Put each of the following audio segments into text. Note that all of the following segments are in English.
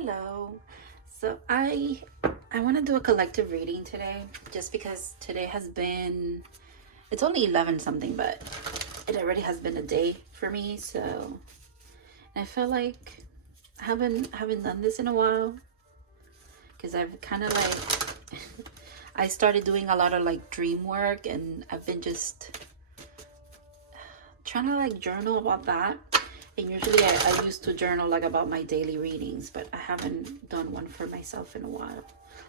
Hello. So I want to do a collective reading today just because today has been it's only 11 something, but it already has been a day for me, so I feel like I haven't done this in a while because I've kind of like I started doing a lot of like dream work, and I've been just trying to like journal about that. And usually I used to journal like about my daily readings, but I haven't done one for myself in a while.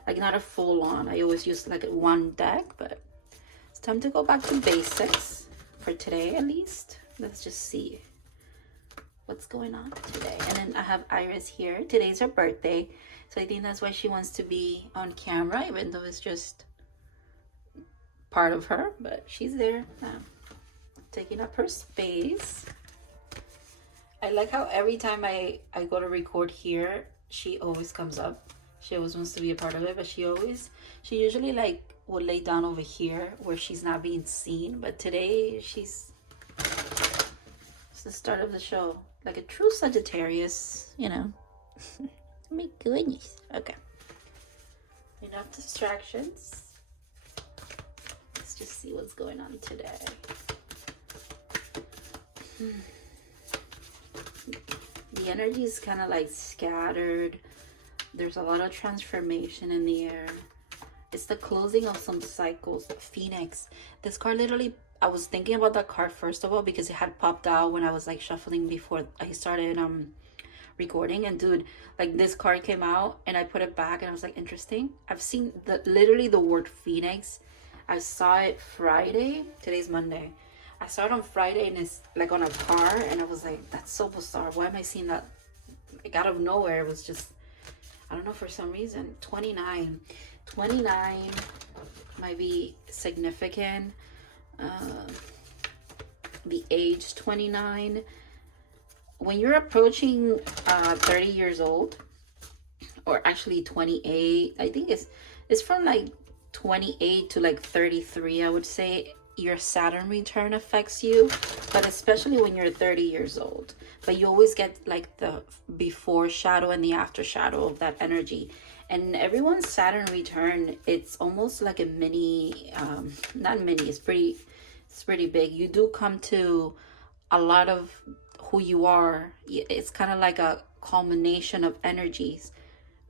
Like not a full on. I always use like one deck, but it's time to go back to basics for today at least. Let's just see what's going on today. And then I have Iris here. Today's her birthday. So I think that's why she wants to be on camera, even though it's just part of her, but she's there now, taking up her space. I like how every time I go to record here, she always comes up. She always wants to be a part of it, but she usually like will lay down over here where she's not being seen. But today it's the start of the show. Like a true Sagittarius, you know. My goodness. Okay. Enough distractions. Let's just see what's going on today. The energy is kind of like scattered. There's a lot of transformation in the air. It's the closing of some cycles. Phoenix. This card literally, I was thinking about that card first of all because it had popped out when I was like shuffling before I started recording. And dude, like this card came out and I put it back and I was like, interesting. I've seen literally the word Phoenix. I saw it Friday. Today's Monday. I saw it on Friday and it's like on a car, and I was like, that's so bizarre. Why am I seeing that? Like out of nowhere. It was just, I don't know, for some reason. 29 might be significant. The age 29. When you're approaching 30 years old, or actually 28, I think it's from like 28 to like 33, I would say. Your Saturn return affects you, but especially when you're 30 years old. But you always get like the before shadow and the after shadow of that energy. And everyone's Saturn return, it's almost like a mini, not mini, it's pretty big. You do come to a lot of who you are. It's kind of like a culmination of energies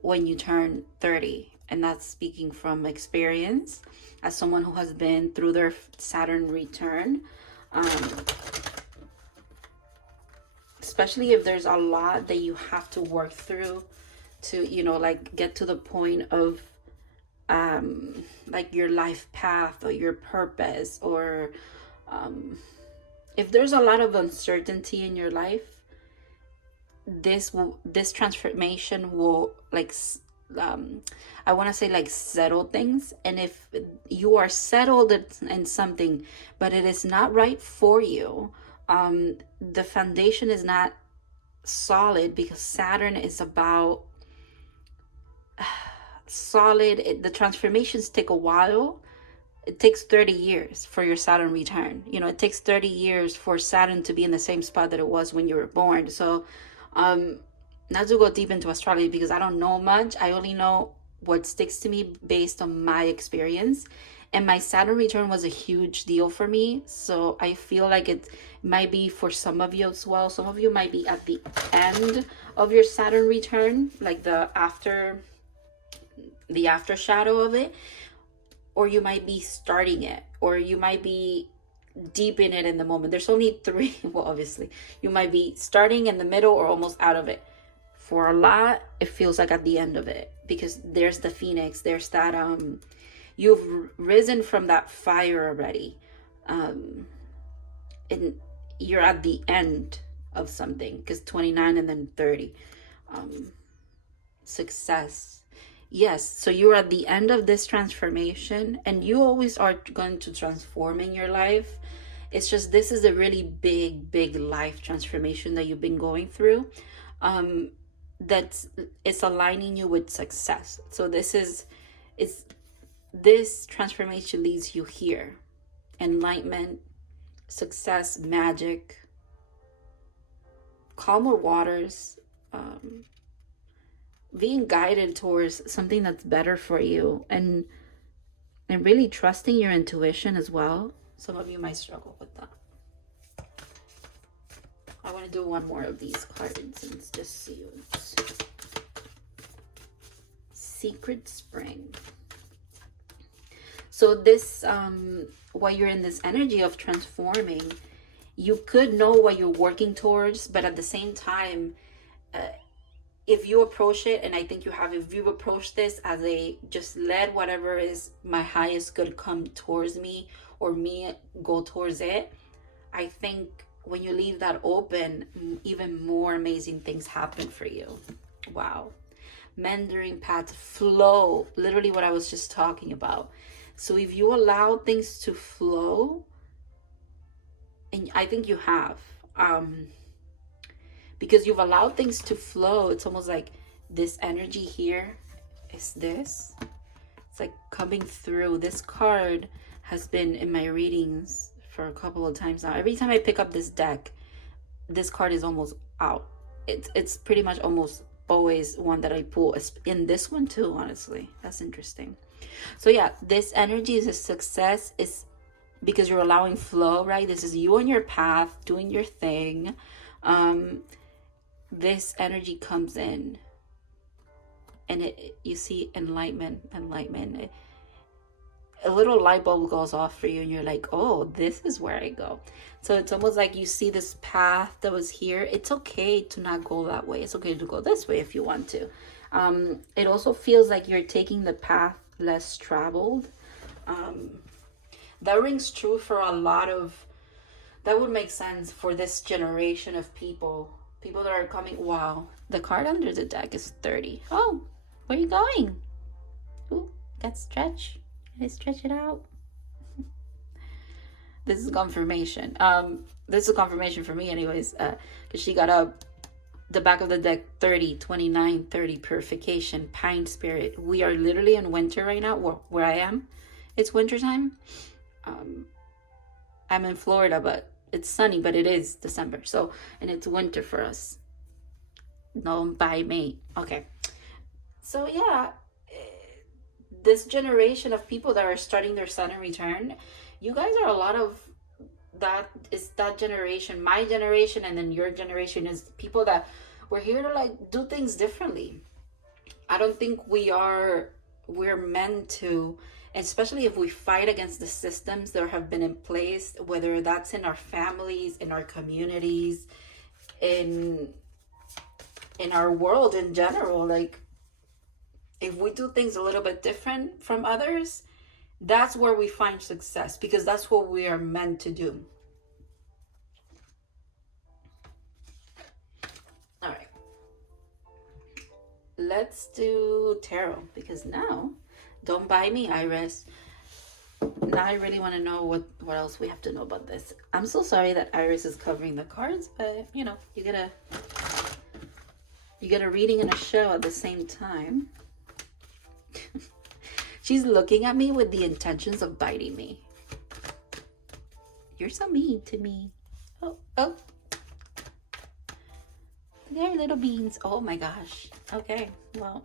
when you turn 30. And that's speaking from experience as someone who has been through their Saturn return. Especially if there's a lot that you have to work through to, like get to the point of like your life path or your purpose, or if there's a lot of uncertainty in your life, this transformation will like I want to say like settle things. And if you are settled in something but it is not right for you, the foundation is not solid, because Saturn is about solid. The transformations take a while. It takes 30 years for your Saturn return. It takes 30 years for Saturn to be in the same spot that it was when you were born. So not to go deep into astrology because I don't know much. I only know what sticks to me based on my experience. And my Saturn return was a huge deal for me. So I feel like it might be for some of you as well. Some of you might be at the end of your Saturn return, like the after shadow of it. Or you might be starting it. Or you might be deep in it in the moment. There's only three. Well, obviously. You might be starting in the middle or almost out of it. For a lot, it feels like at the end of it, because there's the Phoenix. There's that you've risen from that fire already, and you're at the end of something, because 29 and then 30, success. Yes, so you're at the end of this transformation, and you always are going to transform in your life. It's just this is a really big life transformation that you've been going through. It's aligning you with success. So this transformation leads you here. Enlightenment, success, magic, calmer waters, being guided towards something that's better for you, and really trusting your intuition as well. Some of you might struggle with that. I want to do one more of these cards and just see what's Secret Spring. So this, while you're in this energy of transforming, you could know what you're working towards, but at the same time, if you approach it, and I think you have, if you approach this as a just let whatever is my highest good come towards me, or me go towards it, I think when you leave that open, even more amazing things happen for you. Wow. Meandering paths, flow, literally what I was just talking about. So if you allow things to flow, and I think you have, because you've allowed things to flow, it's almost like this energy here is this. It's like coming through. This card has been in my readings for a couple of times now. Every time I pick up this deck, this card is almost out. It's pretty much almost always one that I pull. In this one too, honestly. That's interesting. So yeah, this energy is a success. Is because you're allowing flow, right? This is you on your path, doing your thing. This energy comes in, and you see enlightenment. A little light bulb goes off for you, and you're like, oh, this is where I go. So it's almost like you see this path that was here. It's okay to not go that way. It's okay to go this way if you want to. It also feels like you're taking the path less traveled. That rings true for a lot of, that would make sense for this generation of people that are coming. Wow, the card under the deck is 30. Oh, where are you going? Ooh, that stretch. Stretch it out. This is confirmation. This is confirmation for me anyways, because she got up the back of the deck, 30, 29, 30, purification, pine spirit. We are literally in winter right now where I am. It's winter time. I'm in Florida, but it's sunny, but it is December. So, and it's winter for us. Don't buy me. Okay. So yeah, this generation of people that are starting their Saturn return, you guys are a lot of that. Is that generation, my generation, and then your generation is people that we're here to like do things differently. I don't think we're meant to, especially if we fight against the systems that have been in place, whether that's in our families, in our communities, in our world in general. Like, if we do things a little bit different from others, that's where we find success, because that's what we are meant to do. All right. Let's do tarot, because now, don't buy me, Iris. Now I really want to know what else we have to know about this. I'm so sorry that Iris is covering the cards, but you know, you get a reading and a show at the same time. She's looking at me with the intentions of biting me. You're so mean to me. Oh. They're little beans. Oh my gosh. Okay, well.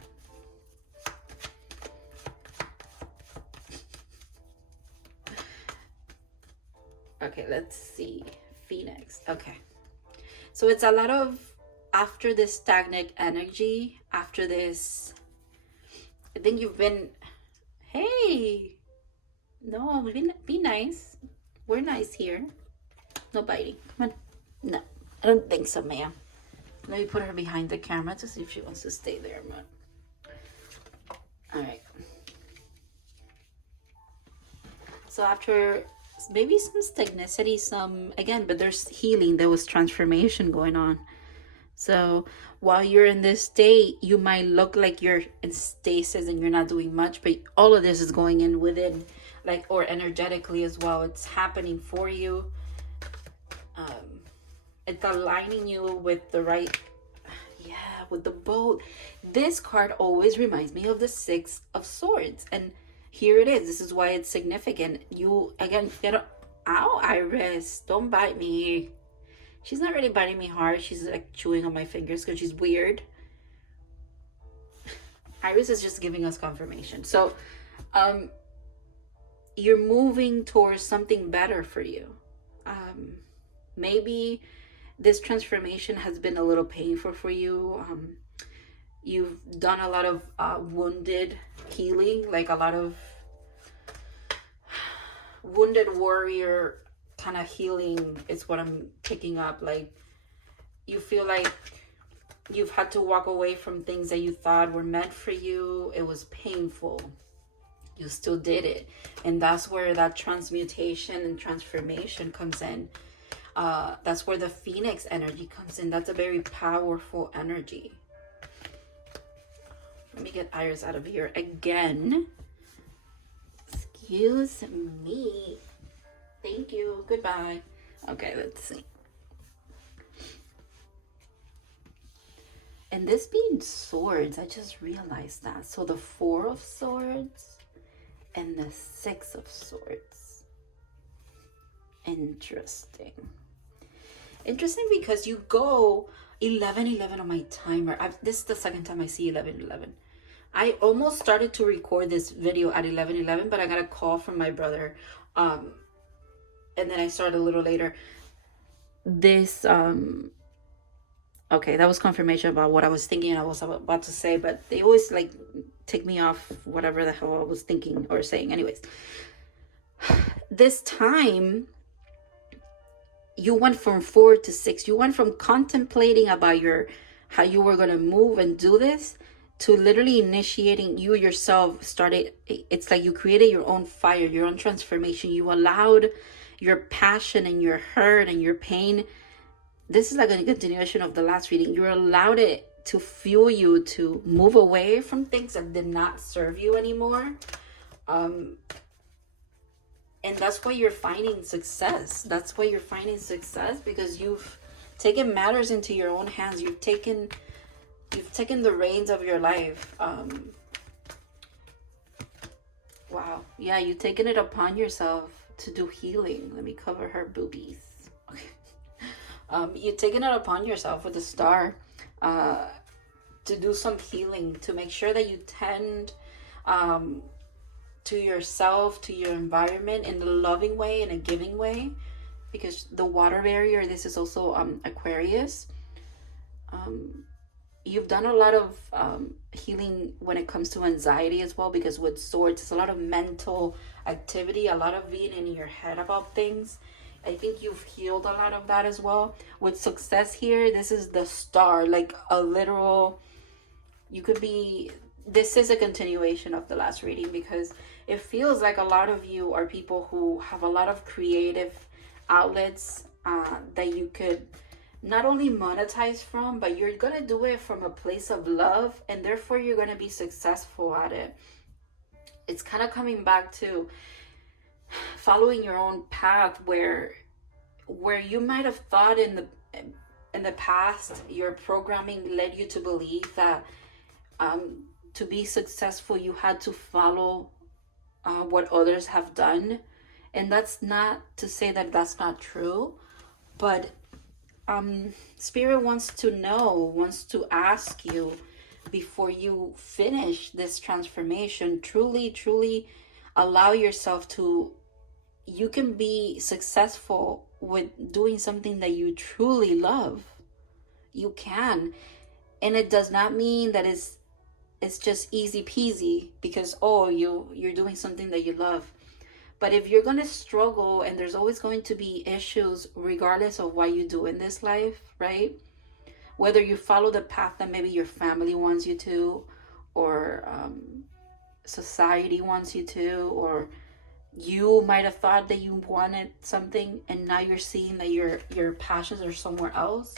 Okay, let's see. Phoenix. Okay. So it's a lot of, after this stagnant energy, after this, I think you've been, hey, no, be nice. We're nice here. No biting. Come on. No, I don't think so, ma'am. Let me put her behind the camera to see if she wants to stay there, man. All right. So after maybe some stagnicity, again, but there's healing. There was transformation going on. So while you're in this state, you might look like you're in stasis and you're not doing much, but all of this is going in within, like, or energetically as well. It's happening for you. It's aligning you with the right, with the boat. This card always reminds me of the Six of Swords, and here it is. This is why it's significant. You, again, ow, Iris, don't bite me. She's not really biting me hard. She's like chewing on my fingers because she's weird. Iris is just giving us confirmation. So you're moving towards something better for you. Maybe this transformation has been a little painful for you. You've done a lot of wounded healing, like a lot of wounded warrior kind of healing is what I'm picking up. Like, you feel like you've had to walk away from things that you thought were meant for you. It was painful. You still did it. And that's where that transmutation and transformation comes in. That's where the Phoenix energy comes in. That's a very powerful energy. Let me get Iris out of here again. Excuse me. Thank you. Goodbye. Okay, let's see. And this being swords, I just realized that. So the 4 of swords and the 6 of swords. Interesting. Interesting, because you go 11:11 on my timer. This is the second time I see 11:11. I almost started to record this video at 11:11, but I got a call from my brother. And then I started a little later. This, okay, that was confirmation about what I was thinking I was about to say, but they always like take me off whatever the hell I was thinking or saying. Anyways, this time you went from 4 to 6. You went from contemplating about how you were going to move and do this to literally initiating. You yourself started. It's like you created your own fire, your own transformation. You allowed your passion and your hurt and your pain. This is like a continuation of the last reading. You allowed it to fuel you to move away from things that did not serve you anymore. And that's why you're finding success. That's why you're finding success, because you've taken matters into your own hands. You've taken the reins of your life. Wow. Yeah, you've taken it upon yourself to do healing. Let me cover her boobies. Okay. You've taken it upon yourself with the star to do some healing, to make sure that you tend to yourself, to your environment in a loving way, in a giving way, because the water barrier, this is also Aquarius. You've done a lot of healing when it comes to anxiety as well, because with swords, it's a lot of mental activity, a lot of being in your head about things. I think you've healed a lot of that as well. With success here, this is the star, like a literal, this is a continuation of the last reading, because it feels like a lot of you are people who have a lot of creative outlets that you could not only monetize from, but you're going to do it from a place of love, and therefore you're going to be successful at it. It's kind of coming back to following your own path, where you might have thought in the past, your programming led you to believe that to be successful you had to follow what others have done. And that's not to say that that's not true, but Spirit wants to ask you, before you finish this transformation, truly allow yourself to, you can be successful with doing something that you truly love. You can. And it does not mean that it's just easy peasy because, you're doing something that you love. But if you're going to struggle, and there's always going to be issues regardless of what you do in this life, right? Whether you follow the path that maybe your family wants you to, or society wants you to, or you might have thought that you wanted something and now you're seeing that your passions are somewhere else.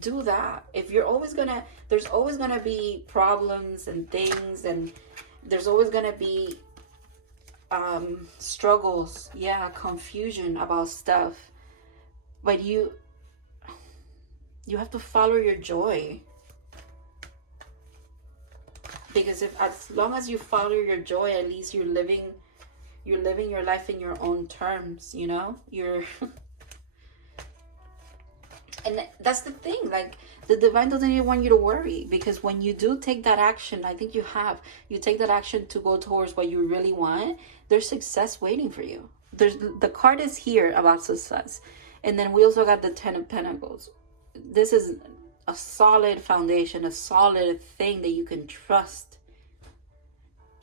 Do that. If you're always gonna, there's always gonna be problems and things, and there's always gonna be struggles, confusion about stuff, but you have to follow your joy, because as long as you follow your joy, at least you're living your life in your own terms, and And that's the thing, like, the divine doesn't even want you to worry, because when you do take that action, I think you take that action to go towards what you really want, there's success waiting for you. There's the card is here about success. And then we also got the 10 of Pentacles. This is a solid foundation, a solid thing that you can trust.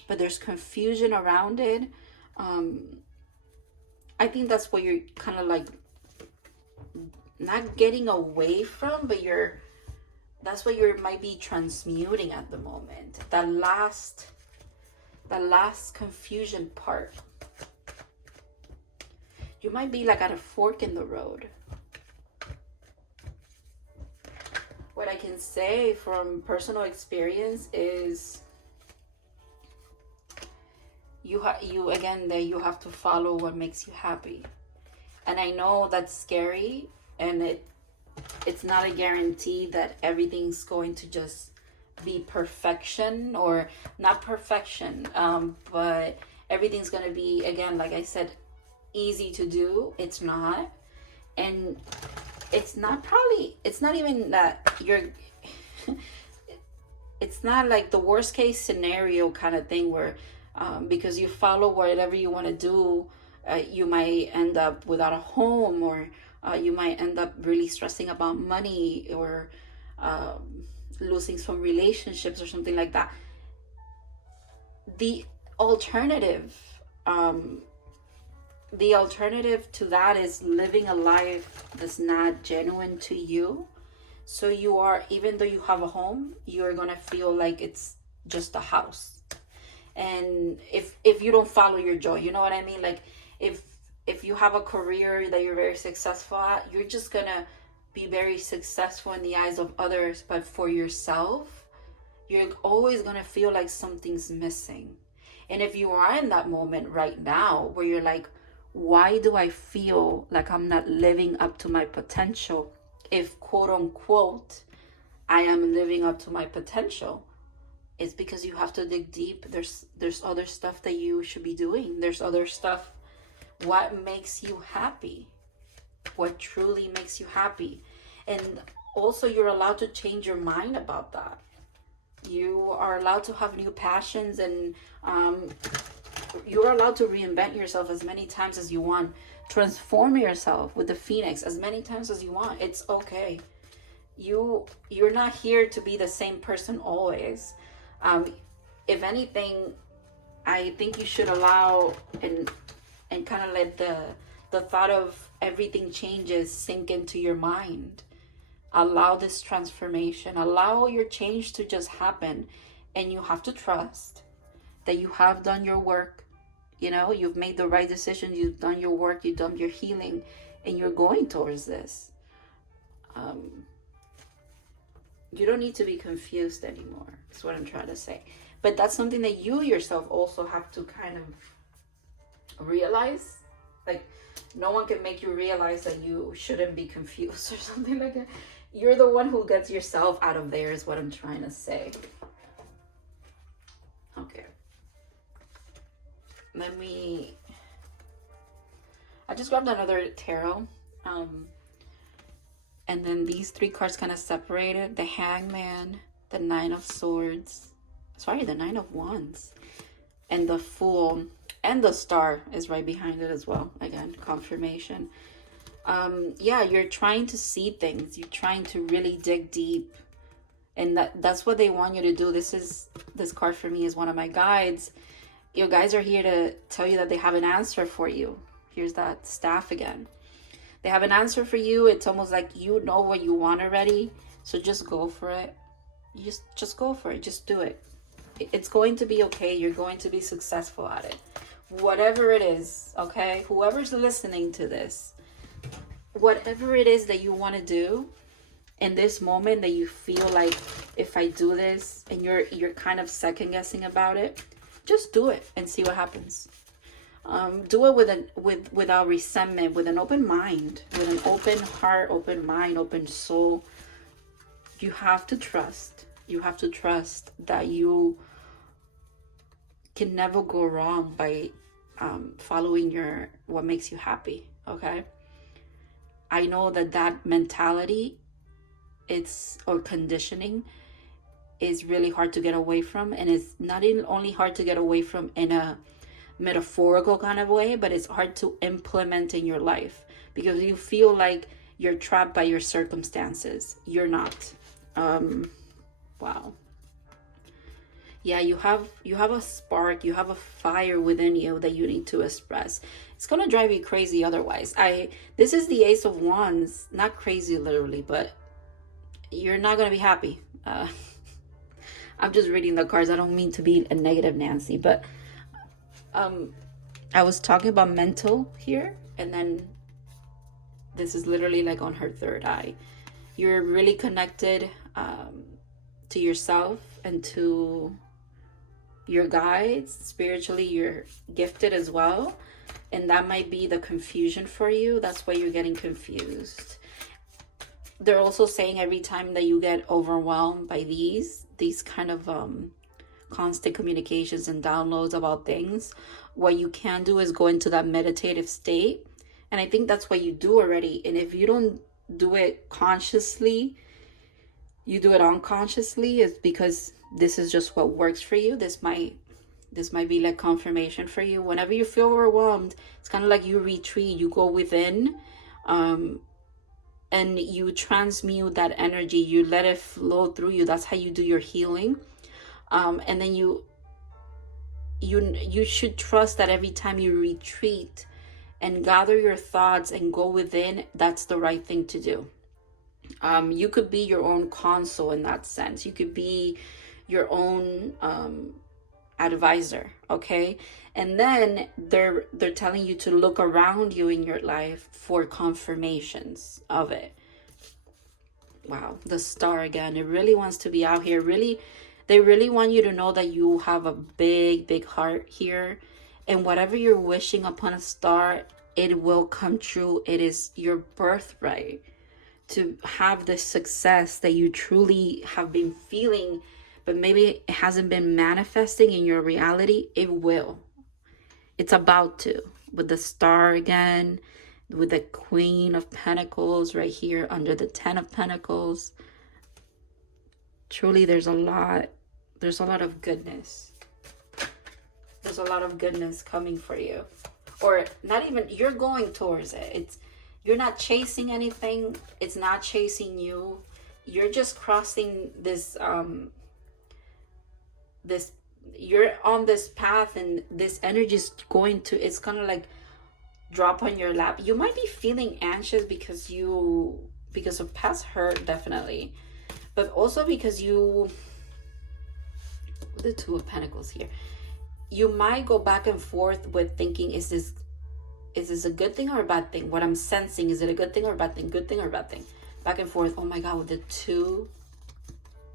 But there's confusion around it. I think that's what you're kind of like not getting away from, but that's what you might be transmuting at the moment. That last confusion part. You might be like at a fork in the road. What I can say from personal experience is you have to follow what makes you happy. And I know that's scary, and it's not a guarantee that everything's going to just be perfection, or not perfection, but everything's going to be, again, like I said, easy to do. It's not. And it's not even that it's not like the worst case scenario kind of thing where because you follow whatever you want to do, you might end up without a home, or you might end up really stressing about money, or losing some relationships or something like that. The alternative to that is living a life that's not genuine to you. So you are, even though you have a home, you're gonna feel like it's just a house. And if you don't follow your joy, you know what I mean? Like if you have a career that you're very successful at, you're just gonna be very successful in the eyes of others, but for yourself, you're always gonna feel like something's missing. And if you are in that moment right now where you're like, why do I feel like I'm not living up to my potential? If quote unquote I am living up to my potential, it's because you have to dig deep. There's other stuff that you should be doing. There's other stuff. What makes you happy? What truly makes you happy? And also, you're allowed to change your mind about that. You are allowed to have new passions, and you're allowed to reinvent yourself as many times as you want. Transform yourself with the Phoenix as many times as you want. It's okay. You're not here to be the same person always. If anything, I think you should allow and kind of let the thought of everything changes sink into your mind. Allow this transformation. Allow your change to just happen. And you have to trust that you have done your work. You know, you've made the right decision. You've done your work. You've done your healing. And you're going towards this. You don't need to be confused anymore. That's what I'm trying to say. But that's something that you yourself also have to kind of realize. Like, no one can make you realize that you shouldn't be confused or something like that. You're the one who gets yourself out of there, is what I'm trying to say. Okay. I just grabbed another tarot. And then these three cards kind of separated. The Hangman, the Nine of Swords. Sorry, the Nine of Wands. And the Fool. And the Star is right behind it as well. Again, confirmation. Yeah, you're trying to see things. You're trying to really dig deep. And that's what they want you to do. This card for me is one of my guides. Your guides are here to tell you that they have an answer for you. Here's that staff again. They have an answer for you. It's almost like you know what you want already. So just go for it. You just go for it. Just do it. It's going to be okay. You're going to be successful at it. Whatever it is, okay? Whoever's listening to this, whatever it is that you want to do in this moment that you feel like, if I do this, and you're kind of second guessing about it, just do it and see what happens. Do it without resentment, with an open mind, with an open heart, open mind, open soul. You have to trust. You have to trust that you can never go wrong by following what makes you happy. Okay. I know that that mentality, or conditioning, is really hard to get away from. And it's not only hard to get away from in a metaphorical kind of way, but it's hard to implement in your life because you feel like you're trapped by your circumstances. You're not. Wow. Yeah, you have a spark, you have a fire within you that you need to express. It's gonna drive you crazy otherwise. This is the Ace of Wands, not crazy literally, but you're not gonna be happy. I'm just reading the cards. I don't mean to be a negative Nancy, but I was talking about mental here, and then this is literally like on her third eye. You're really connected to yourself and to your guides. Spiritually, you're gifted as well, and that might be the confusion for you. That's why you're getting confused. They're also saying every time that you get overwhelmed by these kind of constant communications and downloads about things, what you can do is go into that meditative state. And I think that's what you do already. And if you don't do it consciously, you do it unconsciously, it's because this is just what works for you. This might be like confirmation for you. Whenever you feel overwhelmed, it's kind of like you retreat, you go within, and you transmute that energy, you let it flow through you. That's how you do your healing. And then you should trust that every time you retreat and gather your thoughts and go within, that's the right thing to do. You could be your own console in that sense. You could be your own advisor, okay? And then they're telling you to look around you in your life for confirmations of it. Wow, the star again. It really wants to be out here. They really want you to know that you have a big heart here. And whatever you're wishing upon a star, it will come true. It is your birthright to have the success that you truly have been feeling, but maybe it hasn't been manifesting in your reality. It will. It's about to. With the star again, with the Queen of Pentacles right here under the 10 of Pentacles. Truly, there's a lot of goodness. There's a lot of goodness coming for you. Or not even, you're going towards it. You're not chasing anything. It's not chasing you. You're just crossing this, you're on this path, and this energy is it's gonna like drop on your lap. You might be feeling anxious because of past hurt, definitely. But also because the 2 of Pentacles here. You might go back and forth with thinking, is this a good thing or a bad thing? What I'm sensing, is it a good thing or a bad thing? Good thing or bad thing? Back and forth. Oh my God, with the 2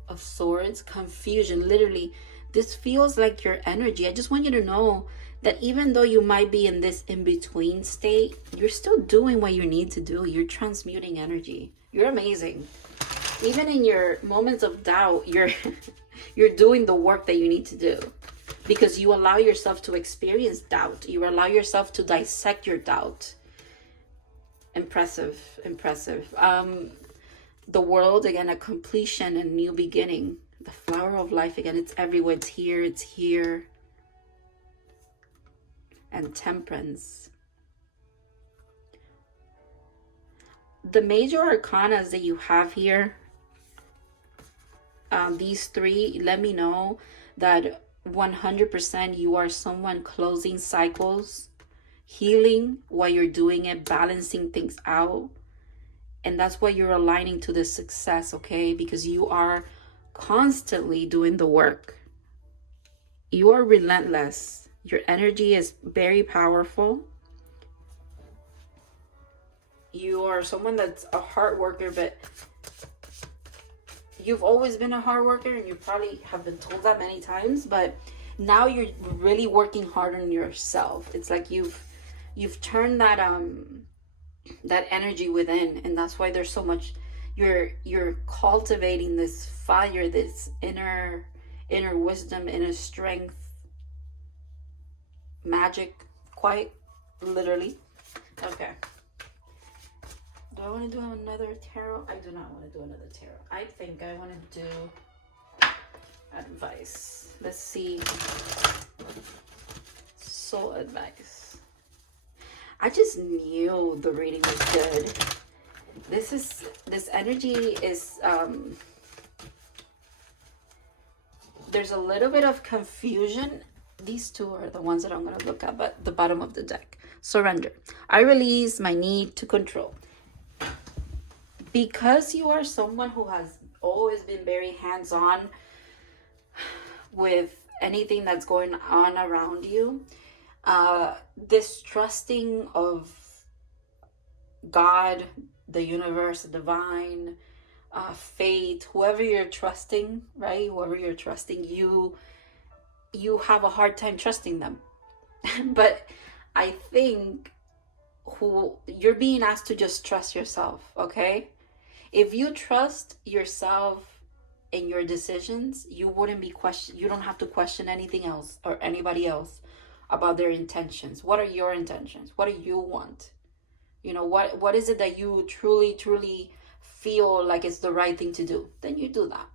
of Swords, confusion. Literally, this feels like your energy. I just want you to know that even though you might be in this in-between state, you're still doing what you need to do. You're transmuting energy. You're amazing. Even in your moments of doubt, you're doing the work that you need to do. Because you allow yourself to experience doubt. You allow yourself to dissect your doubt. Impressive. The World, again, a completion and new beginning. The Flower of Life, again, it's everywhere. It's here. And Temperance. The major arcanas that you have here, these 3, let me know that 100% you are someone closing cycles, healing while you're doing it, balancing things out. And that's why you're aligning to the success, okay? Because you are constantly doing the work. You are relentless. Your energy is very powerful. You are someone that's a hard worker, but you've always been a hard worker, and you probably have been told that many times, but now you're really working hard on yourself. It's like you've turned that energy within, and that's why there's so much. You're cultivating this fire, this inner wisdom, inner strength, magic, quite literally. Okay. Do I want to do another tarot? I do not want to do another tarot. I think I want to do advice. Let's see. Soul advice. I just knew the reading was good. This energy is there's a little bit of confusion. These two are the ones that I'm going to look at, but the bottom of the deck. Surrender. I release my need to control. Because you are someone who has always been very hands-on with anything that's going on around you, this trusting of God, the universe, the divine, fate, whoever you're trusting, right? Whoever you're trusting, you have a hard time trusting them. But I think you're being asked to just trust yourself, okay? If you trust yourself in your decisions, you wouldn't be you don't have to question anything else or anybody else about their intentions. What are your intentions? What do you want? You know, what is it that you truly feel like it's the right thing to do? Then you do that.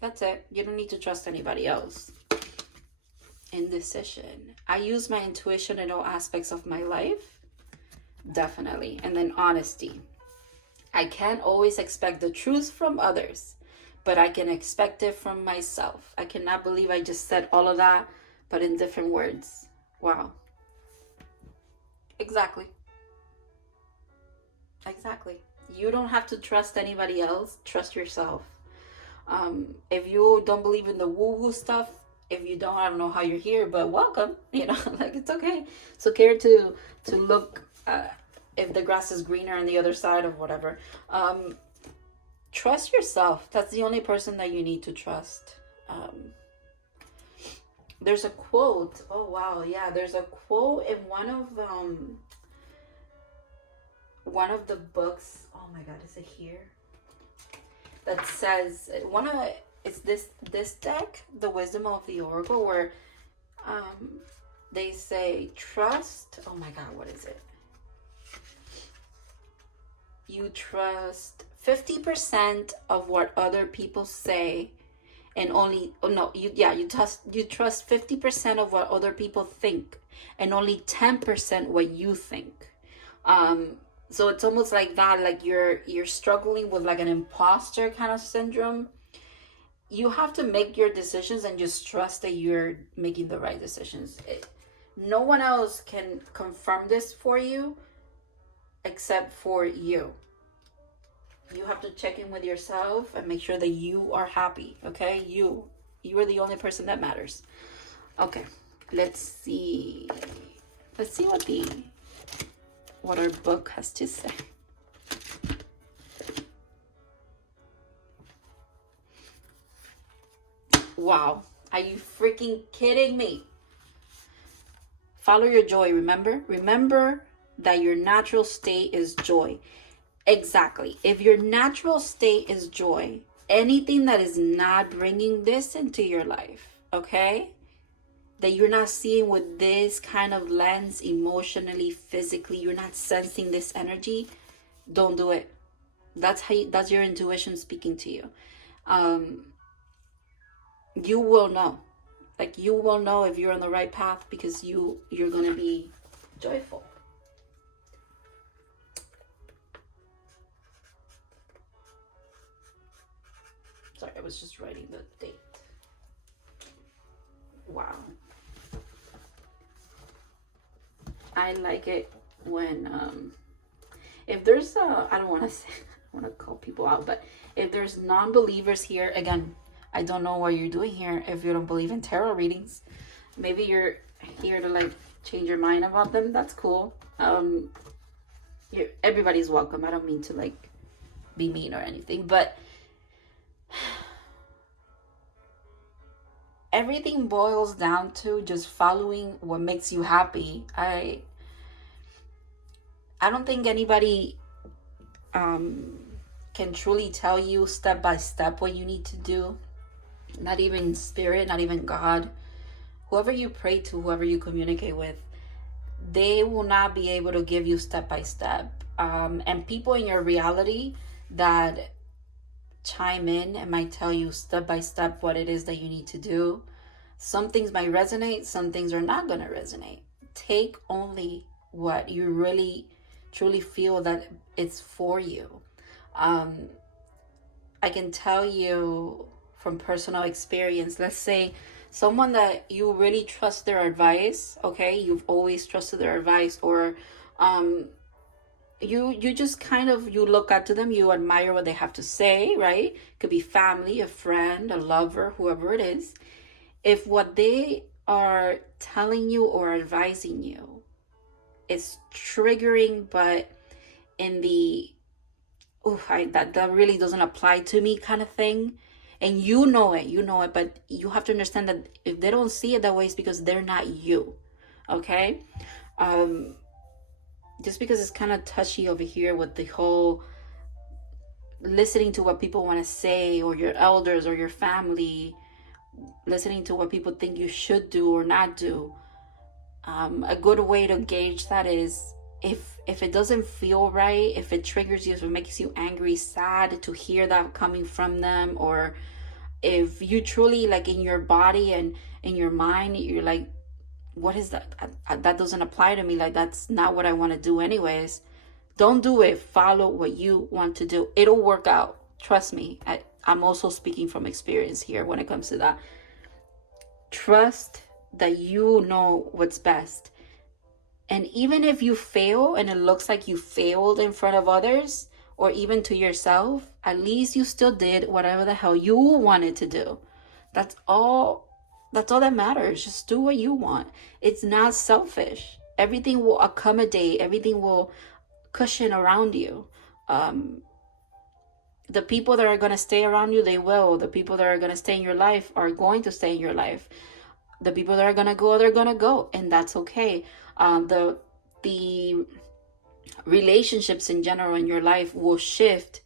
That's it. You don't need to trust anybody else. Indecision. I use my intuition in all aspects of my life. Definitely. And then honesty. I can't always expect the truth from others, but I can expect it from myself. I cannot believe I just said all of that, but in different words. Wow. Exactly. You don't have to trust anybody else. Trust yourself. If you don't believe in the woo-woo stuff, if you don't, I don't know how you're here, but welcome. You know, like it's okay. It's okay to look if the grass is greener on the other side or whatever. Trust yourself. That's the only person that you need to trust. There's a quote. Oh wow, yeah. There's a quote in one of the books. Oh my God, is it here? That says it's this deck, The Wisdom of the Oracle, where they say trust. Oh my God, what is it? You trust 50% of what other people say, and you trust 50% of what other people think, and only 10% what you think. So it's almost like that, like you're struggling with like an imposter kind of syndrome. You have to make your decisions and just trust that you're making the right decisions. No one else can confirm this for you except for you. You have to check in with yourself and make sure that you are happy, okay? You are the only person that matters. Okay, let's see what our book has to say. Wow, are you freaking kidding me? Follow your joy. Remember that your natural state is joy. Exactly. If your natural state is joy, anything that is not bringing this into your life, okay, that you're not seeing with this kind of lens, emotionally, physically, you're not sensing this energy, don't do it. That's your intuition speaking to you. You will know. Like, you will know if you're on the right path, because you're going to be joyful. Sorry, I was just writing the date. Wow. I like it when, if there's I don't want to call people out, but if there's non-believers here, again, I don't know what you're doing here if you don't believe in tarot readings. Maybe you're here to like change your mind about them. That's cool. Everybody's welcome. I don't mean to like be mean or anything, but everything boils down to just following what makes you happy. I don't think anybody can truly tell you step by step what you need to do. Not even spirit, not even God. Whoever you pray to, whoever you communicate with, they will not be able to give you step by step. And people in your reality that chime in and might tell you step by step what it is that you need to do. Some things might resonate, some things are not going to resonate. Take only what you really truly feel that it's for you. I can tell you from personal experience, let's say someone that you really trust their advice, okay? You've always trusted their advice, or you just kind of, you look up to them, you admire what they have to say, right? Could be family, a friend, a lover, whoever it is. If what they are telling you or advising you is triggering, but in the that really doesn't apply to me kind of thing, and you know it, but you have to understand that if they don't see it that way, it's because they're not you, okay? Just because it's kind of touchy over here with the whole listening to what people want to say, or your elders or your family, listening to what people think you should do or not do. A good way to gauge that is if it doesn't feel right, if it triggers you, if it makes you angry, sad to hear that coming from them, or if you truly, like, in your body and in your mind, you're like, what is that? That doesn't apply to me. Like, that's not what I want to do anyways. Don't do it. Follow what you want to do. It'll work out. Trust me. I'm also speaking from experience here when it comes to that. Trust that you know what's best. And even if you fail and it looks like you failed in front of others, or even to yourself, at least you still did whatever the hell you wanted to do. That's all that matters. Just do what you want. It's not selfish. Everything will accommodate, everything will cushion around you. The people that are going to stay around you, they will. The people that are going to stay in your life are going to stay in your life. The people that are going to go, they're going to go, and that's okay. The relationships in general in your life will shift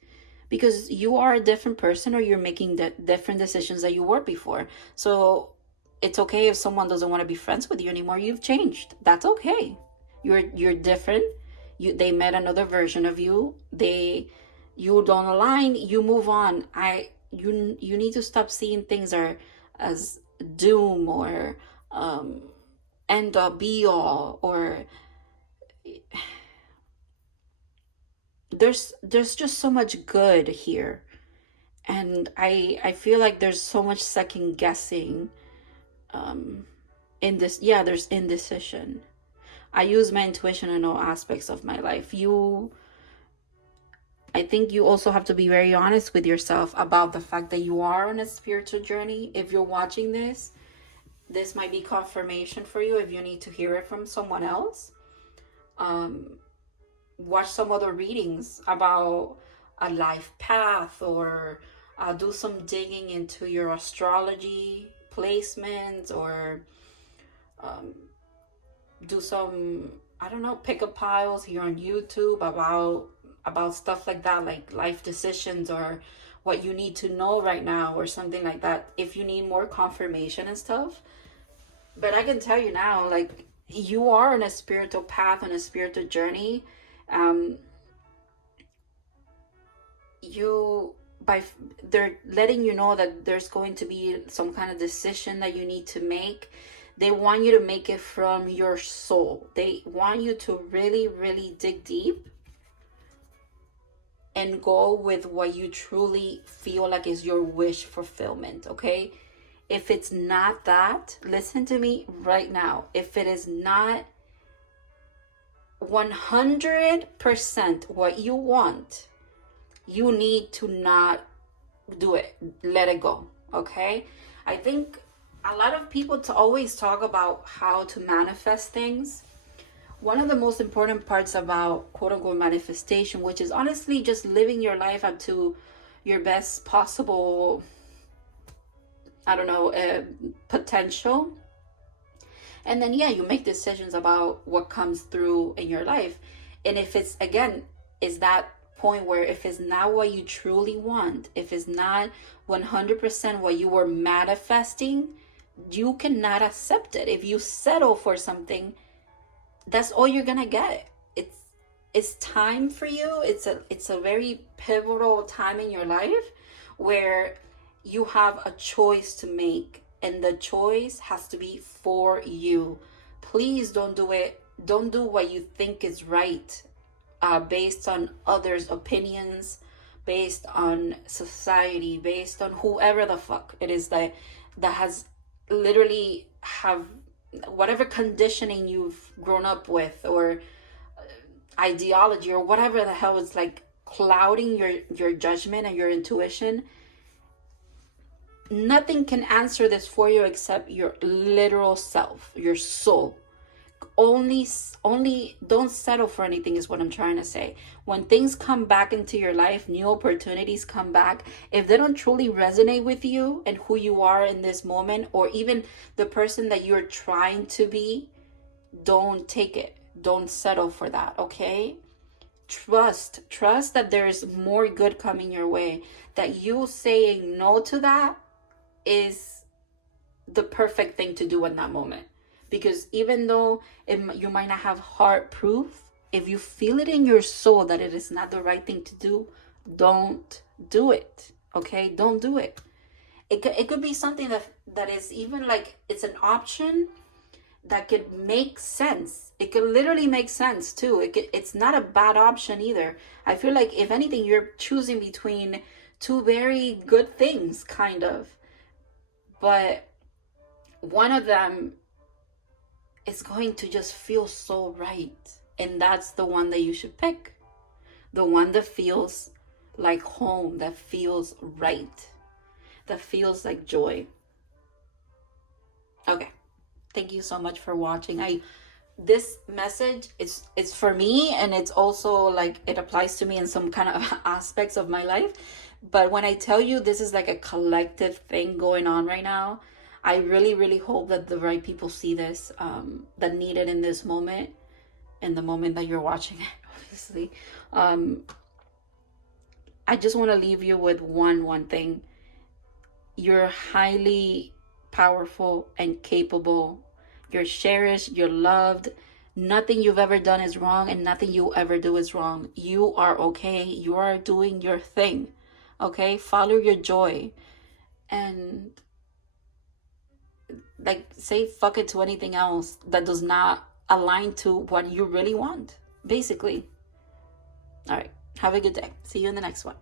because you are a different person, or you're making different decisions that you were before. So it's okay if someone doesn't want to be friends with you anymore. You've changed. That's okay. You're different. They met another version of you. You don't align. You move on. You need to stop seeing things as doom, or end all be all, or there's just so much good here, and I feel like there's so much second guessing in this. Yeah, there's indecision. I use my intuition in all aspects of my life. I think you also have to be very honest with yourself about the fact that you are on a spiritual journey. If you're watching this might be confirmation for you if you need to hear it from someone else. Watch some other readings about a life path, or do some digging into your astrology placements, or do some, I don't know, pick-up piles here on YouTube about stuff like that, like life decisions, or what you need to know right now, or something like that, if you need more confirmation and stuff. But I can tell you now, like, you are on a spiritual path, on a spiritual journey. They're letting you know that there's going to be some kind of decision that you need to make. They want you to make it from your soul. They want you to really, really dig deep and go with what you truly feel like is your wish fulfillment, okay? If it's not that, listen to me right now. If it is not 100% what you want, you need to not do it. Let it go, okay? I think a lot of people always talk about how to manifest things. One of the most important parts about quote-unquote manifestation, which is honestly just living your life up to your best possible, I don't know, potential. And then, yeah, you make decisions about what comes through in your life. And if it's, again, is that point where if it's not what you truly want, if it's not 100% what you were manifesting, you cannot accept it. If you settle for something, that's all you're gonna get. It's time for you. It's a very pivotal time in your life where you have a choice to make, and the choice has to be for you. Please don't do it. Don't do what you think is right, based on others' opinions, based on society, based on whoever the fuck it is that has literally have whatever conditioning you've grown up with, or ideology, or whatever the hell is like clouding your judgment and your intuition. Nothing can answer this for you except your literal self, your soul. Only don't settle for anything is what I'm trying to say. When things come back into your life, new opportunities come back, if they don't truly resonate with you and who you are in this moment, or even the person that you're trying to be, don't take it. Don't settle for that, okay? Trust that there's more good coming your way, that you saying no to that is the perfect thing to do in that moment. Because even though you might not have hard proof, if you feel it in your soul that it is not the right thing to do, don't do it, okay? Don't do it. It could be something that is even like, it's an option that could make sense. It could literally make sense too. It's not a bad option either. I feel like, if anything, you're choosing between two very good things, kind of. But one of them is going to just feel so right. And that's the one that you should pick. The one that feels like home, that feels right, that feels like joy. Okay. Thank you so much for watching. This message is for me, and it's also like it applies to me in some kind of aspects of my life. But when I tell you this is like a collective thing going on right now, I really, really hope that the right people see this, that need it in this moment, in the moment that you're watching it, obviously. I just want to leave you with one thing. You're highly powerful and capable. You're cherished, you're loved. Nothing you've ever done is wrong, and nothing you ever do is wrong. You are okay. You are doing your thing. Okay? Follow your joy. And like, say fuck it to anything else that does not align to what you really want, basically. All right. Have a good day. See you in the next one.